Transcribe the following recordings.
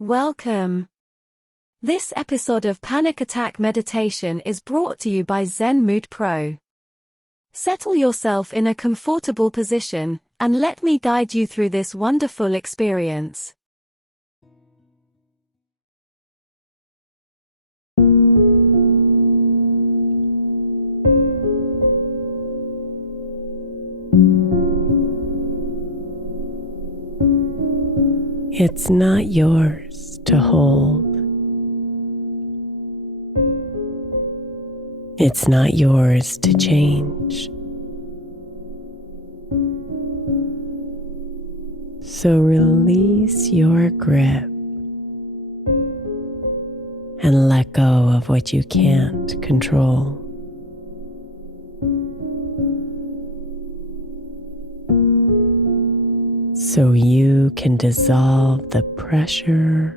Welcome. This episode of Panic Attack Meditation is brought to you by Zen Mood Pro. Settle yourself in a comfortable position, and let me guide you through this wonderful experience. It's not yours to hold. It's not yours to change. So release your grip and let go of what you can't control. So you can dissolve the pressure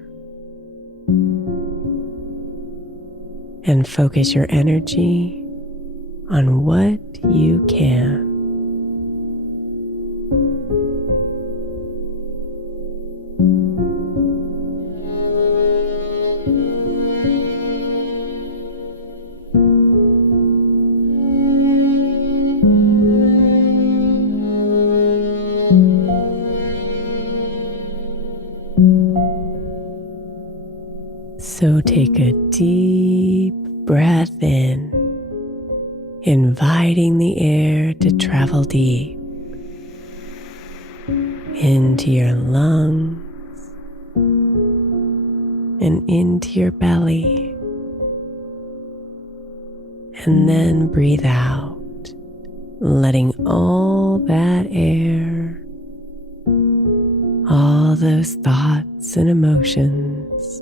and focus your energy on what you can. So take a deep breath in, inviting the air to travel deep into your lungs and into your belly. And then breathe out, letting all that air, all those thoughts and emotions,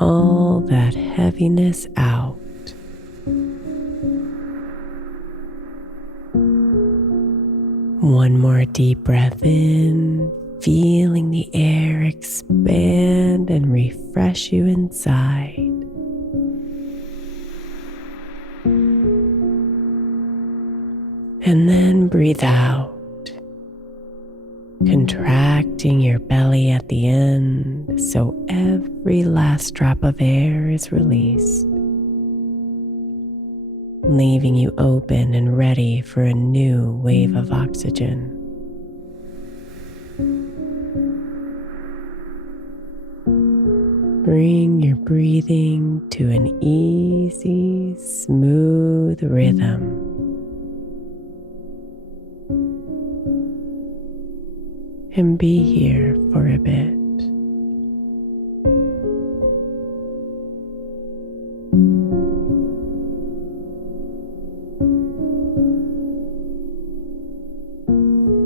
all that heaviness out. One more deep breath in, feeling the air expand and refresh you inside. And then breathe out, contracting your belly at the end so every last drop of air is released, leaving you open and ready for a new wave of oxygen. Bring your breathing to an easy, smooth rhythm. And be here for a bit.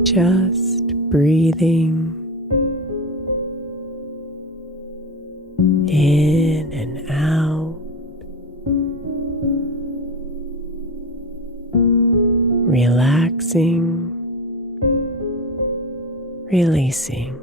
Just breathing in and out, relaxing, releasing.